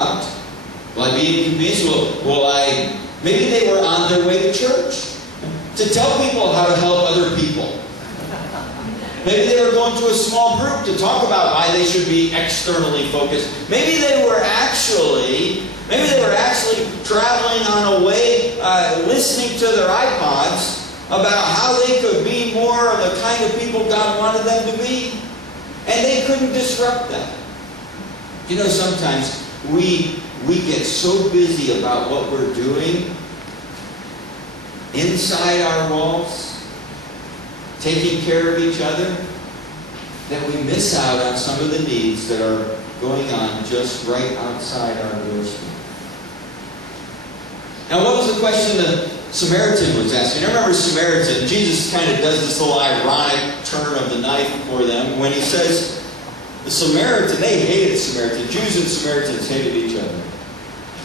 Will I be inconvenienced? Maybe they were on their way to church to tell people how to help other people. Maybe they were going to a small group to talk about why they should be externally focused. Maybe they were actually traveling on a way, listening to their iPods about how they could be more of the kind of people God wanted them to be. And they couldn't disrupt that. You know, sometimes we get so busy about what we're doing inside our walls, taking care of each other, that we miss out on some of the needs that are going on just right outside our doorstep. Now, what was the question the Samaritan was asking? I remember Samaritan. Jesus kind of does this little ironic turn of the knife for them when he says, the Samaritan, they hated Samaritan. Jews and Samaritans hated each other.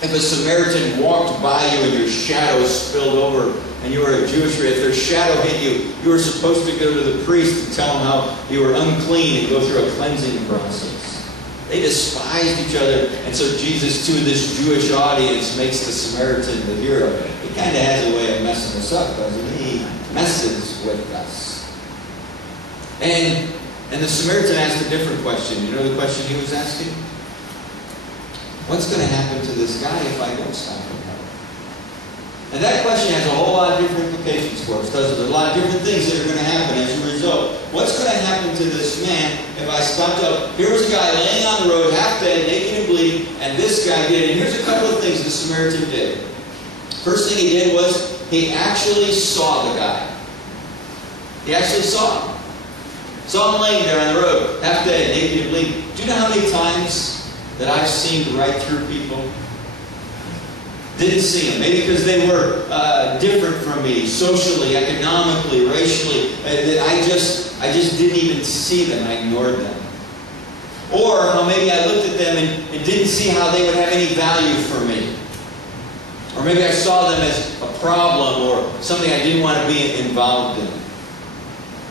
If a Samaritan walked by you and your shadow spilled over and you were a Jewish man, if their shadow hit you, you were supposed to go to the priest and tell him how you were unclean and go through a cleansing process. They despised each other. And so Jesus, to this Jewish audience, makes the Samaritan the hero. He kind of has a way of messing us up, doesn't he? He messes with us. And the Samaritan asked a different question. You know the question he was asking? What's going to happen to this guy if I don't stop him? And that question has a whole lot of different implications for us, doesn't it? There's a lot of different things that are going to happen as a result. What's going to happen to this man if I stopped up? Here was a guy laying on the road, half dead, naked and bleeding, and this guy did. And here's a couple of things the Samaritan did. First thing he did was he actually saw the guy. He actually saw him. Saw him laying there on the road, half dead, naked and bleeding. Do you know how many times that I've seen right through people? Didn't see them. Maybe because they were different from me, socially, economically, racially. I just didn't even see them. I ignored them. Or how maybe I looked at them and didn't see how they would have any value for me. Or maybe I saw them as a problem or something I didn't want to be involved in.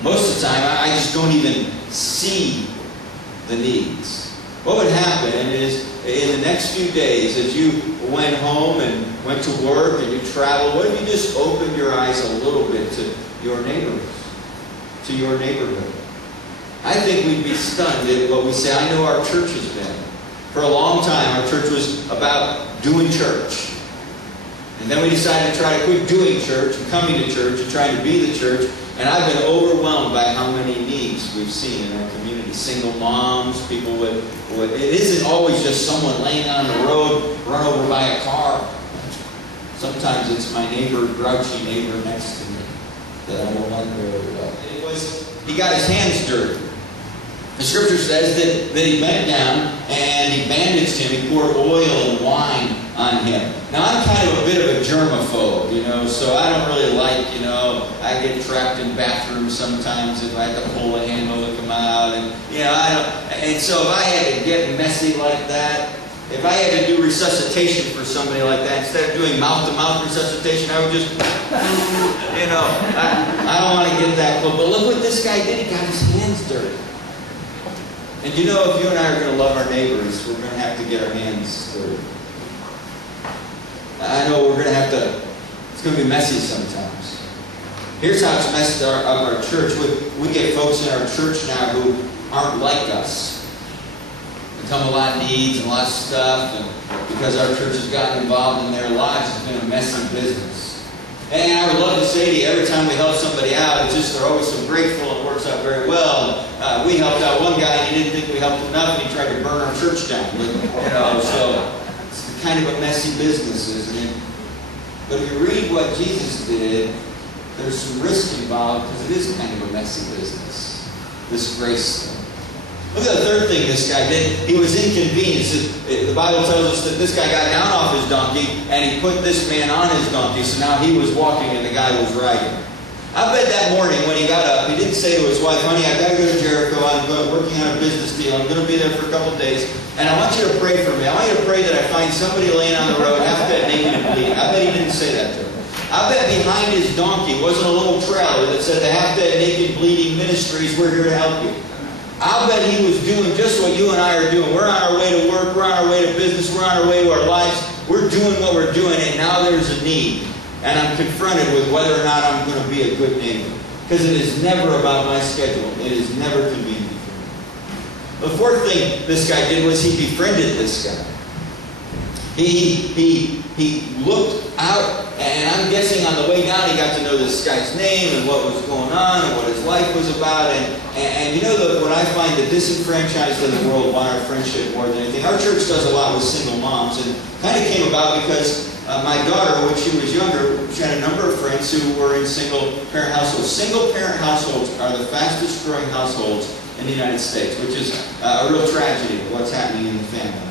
Most of the time, I just don't even see the needs. What would happen is, in the next few days, as you went home and went to work and you traveled, what if you just opened your eyes a little bit to your neighbors, to your neighborhood? I think we'd be stunned at what we say. I know our church has been. For a long time, our church was about doing church. And then we decided to try to quit doing church and coming to church and trying to be the church. And I've been overwhelmed by how many needs we've seen in our community. Single moms, people with it isn't always just someone laying on the road, run over by a car. Sometimes it's my neighbor, grouchy neighbor next to me that I don't like very well. He got his hands dirty. The scripture says that he bent down and he bandaged him. He poured oil and wine on him. Now, I'm kind of a bit of a germaphobe, so I don't really like, I get trapped in bathrooms sometimes if I have to pull a handle to come out. And, I don't. And so if I had to get messy like that, if I had to do resuscitation for somebody like that, instead of doing mouth-to-mouth resuscitation, I would just, I don't want to get that close. But look what this guy did. He got his hands dirty. And if you and I are going to love our neighbors, we're going to have to get our hands dirty. I know we're going to have to, it's going to be messy sometimes. Here's how it's messed up our church. We get folks in our church now who aren't like us. They come a lot of needs and a lot of stuff, and because our church has gotten involved in their lives, it's been a messy business. And I would love to say to you, every time we help somebody out, it's just they're always so grateful and it works out very well. We helped out one guy and he didn't think we helped enough and he tried to burn our church down. So it's kind of a messy business, isn't it? But if you read what Jesus did, there's some risk involved because it is kind of a messy business, this grace thing. Look at the third thing this guy did. He was inconvenienced. The Bible tells us that this guy got down off his donkey and he put this man on his donkey. So now he was walking and the guy was riding. I bet that morning when he got up, he didn't say to his wife, honey, I've got to go to Jericho. I'm working on a business deal. I'm going to be there for a couple of days. And I want you to pray for me. I want you to pray that I find somebody laying on the road, half dead, naked, and bleeding. I bet he didn't say that to her. I bet behind his donkey wasn't a little trailer that said the half dead, naked, bleeding ministries, we're here to help you. I'll bet he was doing just what you and I are doing. We're on our way to work, we're on our way to business, we're on our way to our lives. We're doing what we're doing, and now there's a need. And I'm confronted with whether or not I'm going to be a good neighbor. Because it is never about my schedule. It is never convenient for me. The fourth thing this guy did was he befriended this guy. He looked out, and I'm guessing on the way down he got to know this guy's name and what was going on and what his life was about. And you know what I find, the disenfranchised of the world want our friendship more than anything. Our church does a lot with single moms, and kind of came about because my daughter, when she was younger, she had a number of friends who were in single-parent households. Single-parent households are the fastest-growing households in the United States, which is a real tragedy of what's happening in the family.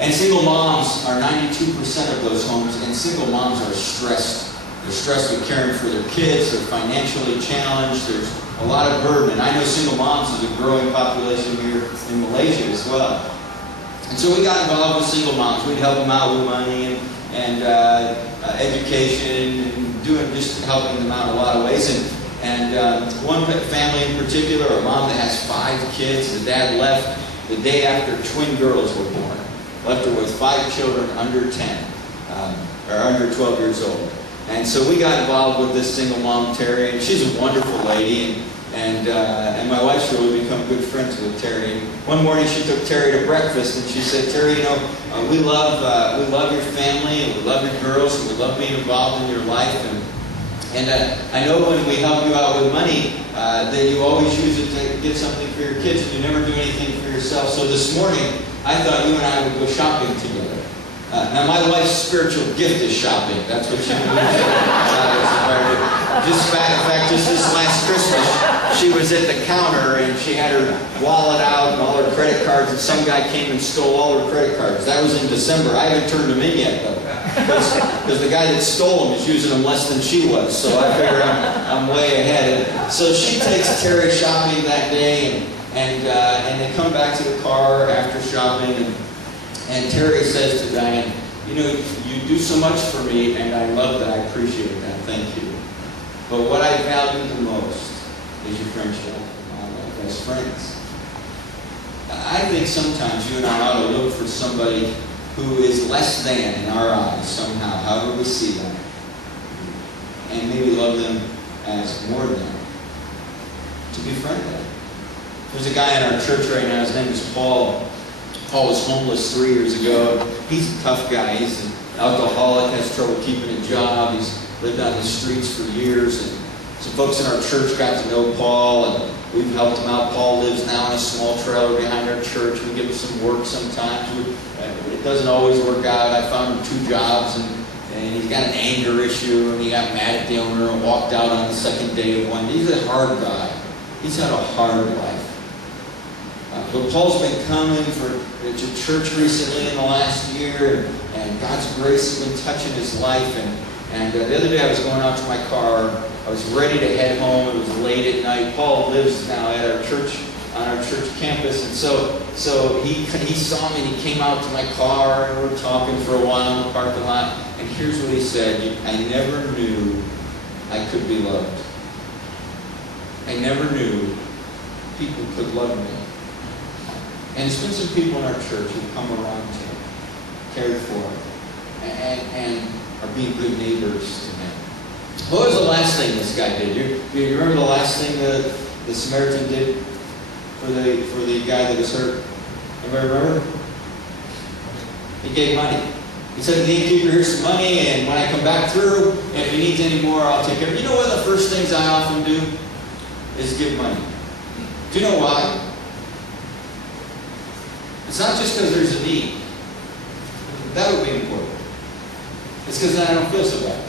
And single moms are 92% of those homes, and single moms are stressed. They're stressed with caring for their kids. They're financially challenged. There's a lot of burden. And I know single moms is a growing population here in Malaysia as well. And so we got involved with single moms. We'd help them out with money and education and just helping them out in a lot of ways. And one family in particular, a mom that has 5 kids, the dad left the day after twin girls were born. Left her with 5 children under 10, or under 12 years old. And so we got involved with this single mom, Terry, and she's a wonderful lady, and my wife's really become good friends with Terry. And one morning she took Terry to breakfast, and she said, Terry, you know, we love your family, and we love your girls, and we love being involved in your life, and I know when we help you out with money, that you always use it to get something for your kids, and you never do anything for yourself. So this morning, I thought you and I would go shopping together. Now, my wife's spiritual gift is shopping. That's what she believes in. In fact, just this last Christmas, she was at the counter and she had her wallet out and all her credit cards, and some guy came and stole all her credit cards. That was in December. I haven't turned them in yet, though, because the guy that stole them is using them less than she was. So I figure I'm way ahead. And so she takes Terry shopping that day, and they come back to the car after shopping, and Terry says to Diane, you know, you do so much for me, and I love that. I appreciate that. Thank you. But what I value the most is your friendship, as friends. I think sometimes you and I ought to look for somebody who is less than in our eyes somehow, however we see them, and maybe love them as more than, to befriend them. There's a guy in our church right now, his name is Paul. Paul was homeless 3 years ago. He's a tough guy. He's an alcoholic, has trouble keeping a job. He's lived on the streets for years. And some folks in our church got to know Paul, and we've helped him out. Paul lives now in a small trailer behind our church. We give him some work sometimes. It doesn't always work out. I found him 2 jobs, and he's got an anger issue, and he got mad at the owner and walked out on the second day of one. He's a hard guy. He's had a hard life. But Paul's been coming to church recently in the last year, and God's grace has been touching his life. And the other day I was going out to my car. I was ready to head home. It was late at night. Paul lives now at our church, on our church campus, and so he saw me and he came out to my car, and we were talking for a while in the parking lot. And here's what he said: I never knew I could be loved. I never knew people could love me. And there's been some people in our church who've come around to him, cared for him, and are being good neighbors to him. What was the last thing this guy did? Do you remember the last thing the Samaritan did for the guy that was hurt? Anybody remember? He gave money. He said, the innkeeper, here's some money, and when I come back through, if he needs any more, I'll take care of it. You know one of the first things I often do is give money. Do you know why? It's not just because there's a need. That would be important. It's because then I don't feel so bad.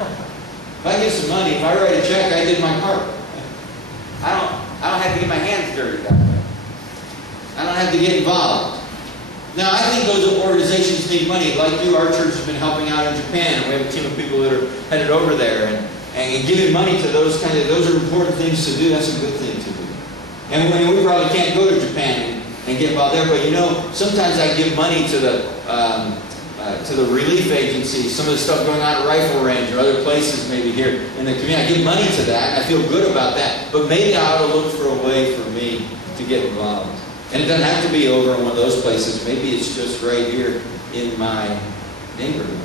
If I give some money, if I write a check, I did my part. I don't have to get my hands dirty that way. I don't have to get involved. Now, I think those organizations need money. Like you, our church has been helping out in Japan, and we have a team of people that are headed over there, and giving money to those are important things to do. That's a good thing to do. And we probably can't go to Japan and get involved there, but you know, sometimes I give money to the to the relief agency, some of the stuff going on at Rifle Range or other places maybe here in the community. I give money to that, and I feel good about that. But maybe I ought to look for a way for me to get involved. And it doesn't have to be over in one of those places. Maybe it's just right here in my neighborhood.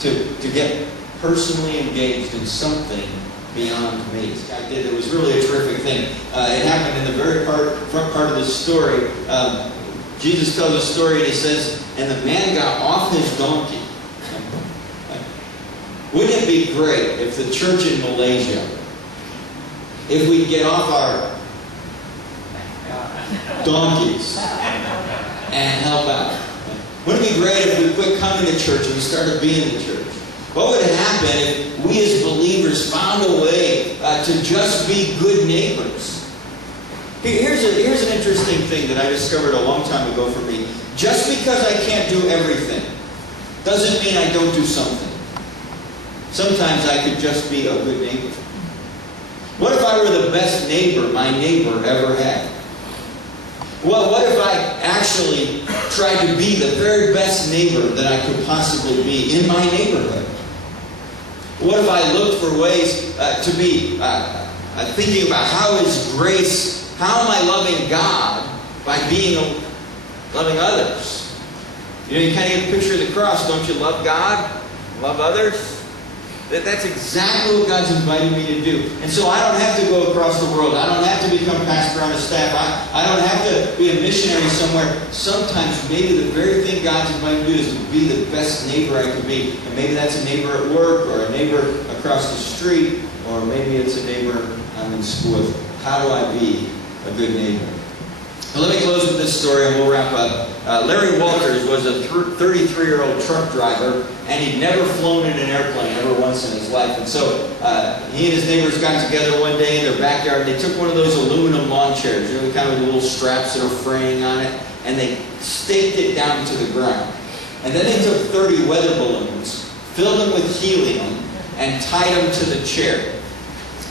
To get personally engaged in something beyond me. I did. It was really a terrific thing. It happened in the very front part of the story. Jesus tells a story and he says, and the man got off his donkey. Wouldn't it be great if the church in Malaysia, if we get off our donkeys and help out? Wouldn't it be great if we quit coming to church and we started being the church? What would happen if we as believers found a way to just be good neighbors? Here's an interesting thing that I discovered a long time ago for me. Just because I can't do everything doesn't mean I don't do something. Sometimes I could just be a good neighbor. What if I were the best neighbor my neighbor ever had? Well, what if I actually tried to be the very best neighbor that I could possibly be in my neighborhood? What if I looked for ways to be thinking about how is grace, how am I loving God by being loving others? You know, you kind of get a picture of the cross. Don't you love God? Love others? That's exactly what God's invited me to do. And so I don't have to go across the world. I don't have to become pastor on a staff. I don't have to be a missionary somewhere. Sometimes maybe the very thing God's invited me to do is to be the best neighbor I can be. And maybe that's a neighbor at work or a neighbor across the street, or maybe it's a neighbor I'm in school with. How do I be a good neighbor? Well, let me close with this story and we'll wrap up. Larry Walters was a 33-year-old truck driver, and he'd never flown in an airplane, never once in his life. And so he and his neighbors got together one day in their backyard. They took one of those aluminum lawn chairs, you know, kind of the little straps that are fraying on it, and they staked it down to the ground. And then they took 30 weather balloons, filled them with helium, and tied them to the chair.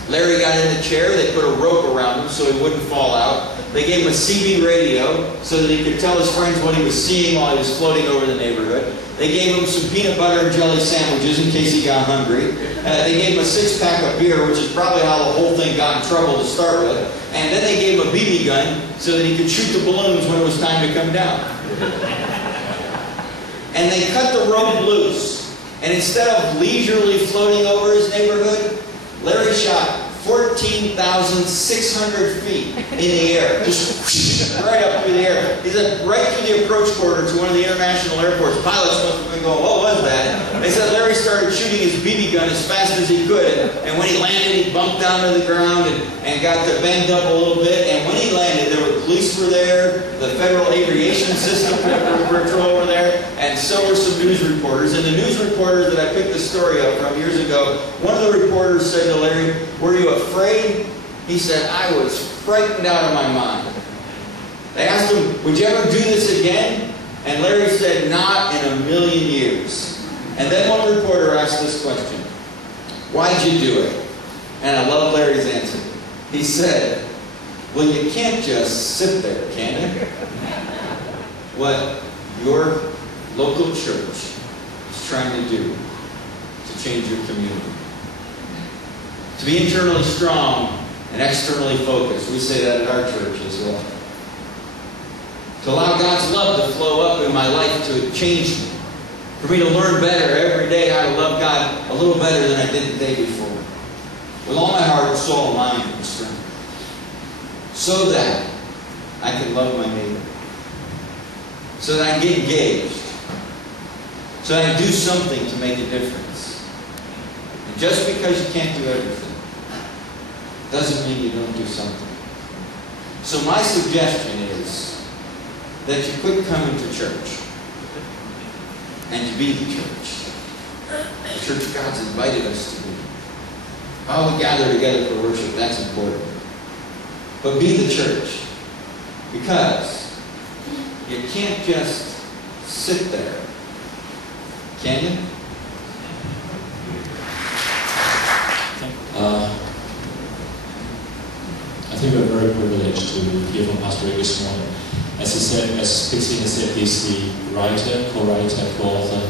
Larry got in the chair. They put a rope around him so he wouldn't fall out. They gave him a CB radio so that he could tell his friends what he was seeing while he was floating over the neighborhood. They gave him some peanut butter and jelly sandwiches in case he got hungry. They gave him a 6-pack of beer, which is probably how the whole thing got in trouble to start with. And then they gave him a BB gun so that he could shoot the balloons when it was time to come down. And they cut the rope loose. And instead of leisurely floating over his neighborhood, Larry shot 14,600 feet in the air, just right up through the air. He said right through the approach corridor to one of the international airports. Pilots must have been going, what was that? They said Larry started shooting his BB gun as fast as he could, and when he landed, he bumped down to the ground and got banged up a little bit. And when he landed, the police were there, the Federal Aviation System Patrol were there, and so were some news reporters. And the news reporters that I picked the story up from years ago, one of the reporters said to Larry, "Were you afraid?" He said, "I was frightened out of my mind." They asked him, "Would you ever do this again?" And Larry said, "Not in a million years." And then one reporter asked this question, "Why'd you do it?" And I love Larry's answer. He said, "Well, you can't just sit there, can you?" What your local church is trying to do to change your community. To be internally strong and externally focused. We say that at our church as well. To allow God's love to flow up in my life to change me. For me to learn better every day how to love God a little better than I did the day before. With all my heart, soul, mind, and strength. So that I can love my neighbor. So that I can get engaged. So that I can do something to make a difference. And just because you can't do everything doesn't mean you don't do something. So my suggestion is that you quit coming to church and to be the church. The church God's invited us to be. While we gather together for worship, that's important. But be the church. Because you can't just sit there. Can you? I think we're very privileged to hear from Pastor Rick this morning. As he said, as Pixie has said, he's the writer, co-writer, co-author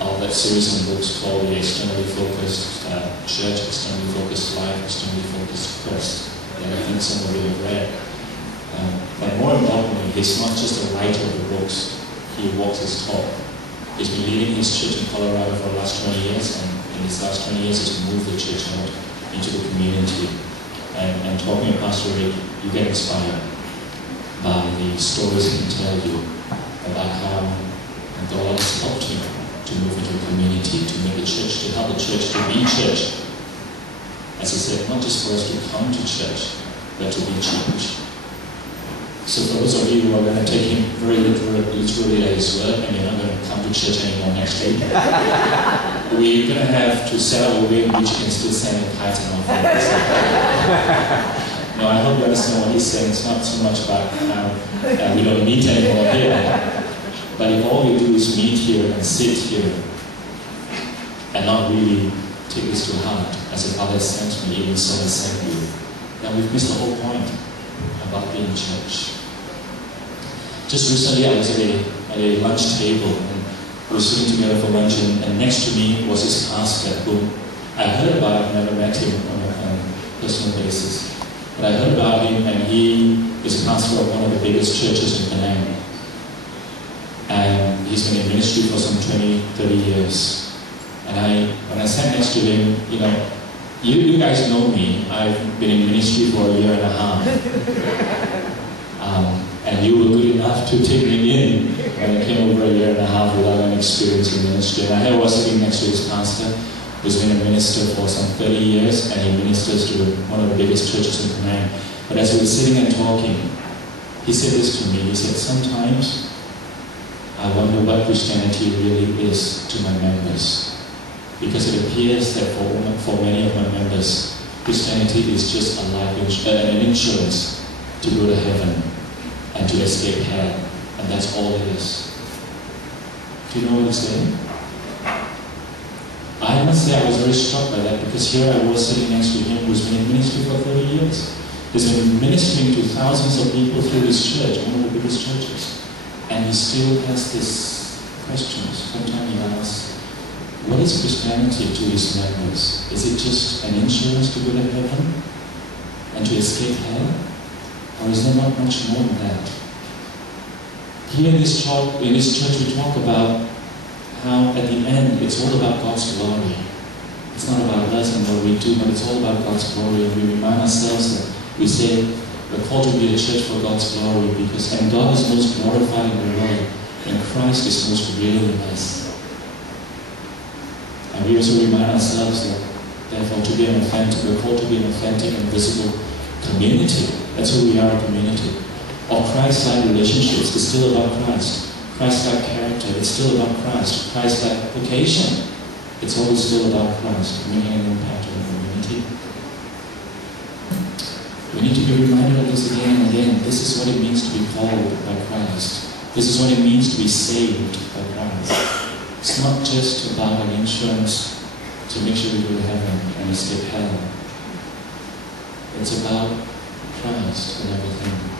of that series of books called The Externally Focused Church, Externally Focused Life, Externally Focused Quest. And I think some of you have read. But more importantly, he's not just a writer of the books, he walks his talk. He's been leading his church in Colorado for the last 20 years, and in his last 20 years he's moved the church out into the community. And talking to Pastor Rick, you get inspired by the stories he can tell you about how God has helped him to move into a community, to make a church, to help the church to be church. As I said, not just for us to come to church, but to be church. So for those of you who are going to take him very literally at his word, and you're not going to come to church anymore next week, we're going to have to set up a way in which you can still send a tithe and offering. No, I hope you understand what he's saying. It's not so much about how we don't meet anymore here. But if all we do is meet here and sit here and not really take this to heart, as the Father sent me, even so I sent you, then we've missed the whole point about being church. Just recently I was at a lunch table, and we were sitting together for lunch, and next to me was this pastor who I heard about, never met him on a personal basis. But I heard about him, and he is a pastor of one of the biggest churches in Penang. And he's been in ministry for some 20, 30 years. And when I sat next to him, you guys know me. I've been in ministry for a year and a half. And you were good enough to take me in when I came over a year and a half without any experience in ministry. And I was sitting next to this pastor who's been a minister for some 30 years, and he ministers to one of the biggest churches in Penang. But as we were sitting and talking, he said this to me. He said, sometimes I wonder what Christianity really is to my members. Because it appears that for many of my members, Christianity is just an insurance to go to heaven and to escape hell. And that's all it is. Do you know what he's saying? I must say I was very struck by that, because here I was sitting next to him who's been in ministry for 30 years. He's been ministering to thousands of people through this church, one of the biggest churches. And he still has this question. Sometimes he asks, what is Christianity to his members? Is it just an insurance to go to heaven and to escape hell? Or is there not much more than that? Here in this church we talk about how at the end it's all about God's glory. It's not about us and what we do, but it's all about God's glory. And we remind ourselves that we say we're called to be a church for God's glory, and God is most glorified in the world, and Christ is most real in us. And we also remind ourselves that, therefore, we're called to be an authentic and visible community. That's who we are, a community. Or Christ-like relationships. It's still about Christ. Christ-like character. It's still about Christ. Christ-like vocation. It's always still about Christ, making an impact on the community. We need to be reminded of this again and again. This is what it means to be called by Christ. This is what it means to be saved by Christ. It's not just about an insurance to make sure we go to heaven and escape hell. It's about Christ and everything.